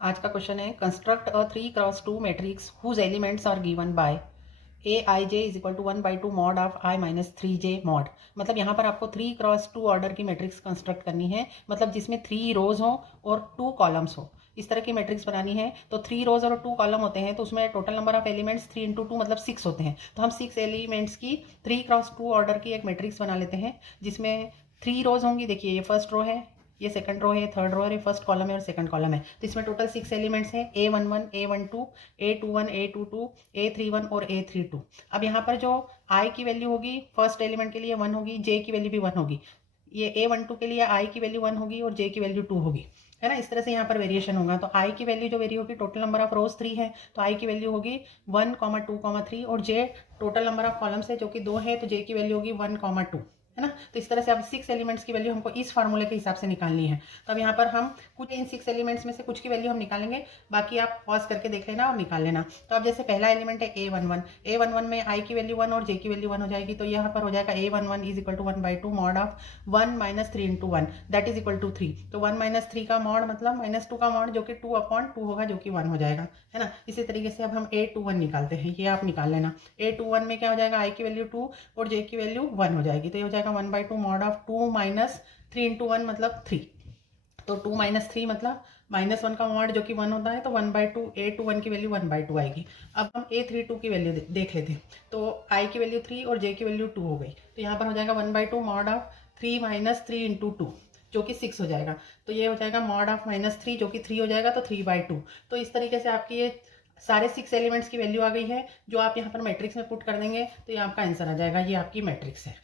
आज का क्वेश्चन है construct a 3x2 matrix whose elements are given by A I J is equal to 1/2 mod of I minus 3j mod. मतलब यहाँ पर आपको 3x2 order की मैट्रिक्स कंस्ट्रक्ट करनी है, मतलब जिसमें 3 रोज हो और 2 कॉलम्स हो। इस तरह की मैट्रिक्स बनानी है तो 3 रोज और 2 कॉलम होते हैं, तो उसमें total number of elements 3 into 2 मतलब 6 होते हैं। तो हम 6 एलिमेंट्स की 3x2 ऑर्डर की एक मैट्रिक्स बना लेते हैं जिसमें 3 रोज होंगी। देखिए ये फर्स्ट रो है, ये सेकंड रो है, थर्ड रो है, फर्स्ट कॉलम है और सेकंड कॉलम है। तो इसमें टोटल 6 एलिमेंट्स हैं, A11, A12, A21, A22, A31 और A32। अब यहाँ पर जो I की वैल्यू होगी फर्स्ट एलिमेंट के लिए 1 होगी, J की वैल्यू भी 1 होगी। ये A12 के लिए I की वैल्यू 1 होगी और J की वैल्यू 2 होगी, है ना। इस तरह से यहाँ पर वेरिएशन होगा। तो I की वैल्यू जो वेरी होगी, टोटल नंबर ऑफ रोज 3 है तो I की वैल्यू होगी 1, 2, 3 और J total number of columns है जो कि 2 है तो J की वैल्यू होगी 1, 2, है ना। तो इस तरह से अब 6 एलिमेंट्स की वैल्यू हमको इस फार्मूले के हिसाब से निकालनी है। तो अब यहाँ पर हम कुछ इन 6 एलिमेंट्स में से कुछ की वैल्यू हम निकालेंगे, बाकी आप पॉज करके देख लेना और निकाल लेना। तो अब जैसे पहला एलिमेंट है A11 में I की वैल्यू 1 और J की वैल्यू 1 हो जाएगी। तो यहाँ पर हो जाएगा A11 is equal to 1/2 mod of 1 minus 3 into 1 that is equal to 3। तो 1 माइनस 3 का मॉड मतलब -2 का मॉड जो कि 2/2 होगा जो कि 1 हो जाएगा, है ना। इसी तरीके से अब हम A21 निकालते हैं, ये आप निकाल लेना। A21 में क्या हो जाएगा, I की वैल्यू 2 और J की वैल्यू 1 हो जाएगी। तो ये हो जाएगा 1/2 मॉड ऑफ 2 माइनस 3 इंटू 1 मतलब 3। तो 2 माइनस 3 मतलब -1 का मॉड जो कि 1 होता है, तो 1/2 A21 की वैल्यू 1/2 आएगी। अब हम A32 की वैल्यू देख लेते हैं। तो I की वैल्यू 3 और J की वैल्यू 2 हो गई। तो यहाँ पर हो जाएगा 1/2 मॉड ऑफ 3 माइनस 3 इंटू 2 जो कि 6 हो जाएगा। तो ये हो जाएगा मॉड ऑफ -3 जो कि 3 हो जाएगा, तो 3/2। तो इस तरीके से आपकी ये सारे 6 एलिमेंट्स की वैल्यू आ गई है, जो आप यहाँ पर मैट्रिक्स में पुट कर देंगे तो ये आपका आंसर आ जाएगा। ये आपकी मैट्रिक्स है।